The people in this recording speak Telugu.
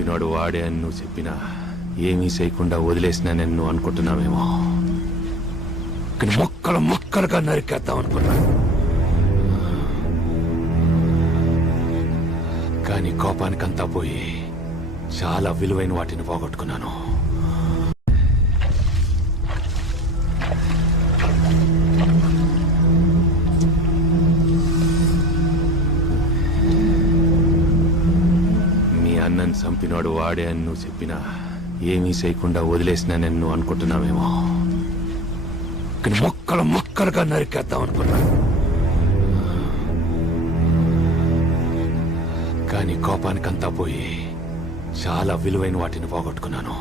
చంపినాడు వాడే అని నువ్వు చెప్పినా ఏమీ చేయకుండా వదిలేసినానని నువ్వు అనుకుంటున్నావేమో. కానీ మొక్కలు మొక్కలుగా నరికేద్దాం అనుకున్నా. కానీ కోపానికంతా పోయి చాలా విలువైన వాటిని పోగొట్టుకున్నాను. మీ అన్నని చంపినాడు వాడే అని నువ్వు చెప్పినా ఏమీ చేయకుండా వదిలేసినానని నువ్వు అనుకుంటున్నావేమో. కానీ మొక్కలు మొక్కలుగా నరికేద్దాం అనుకున్నా. కానీ కోపానికంతా పోయి చాలా విలువైన వాటిని పోగొట్టుకున్నాను.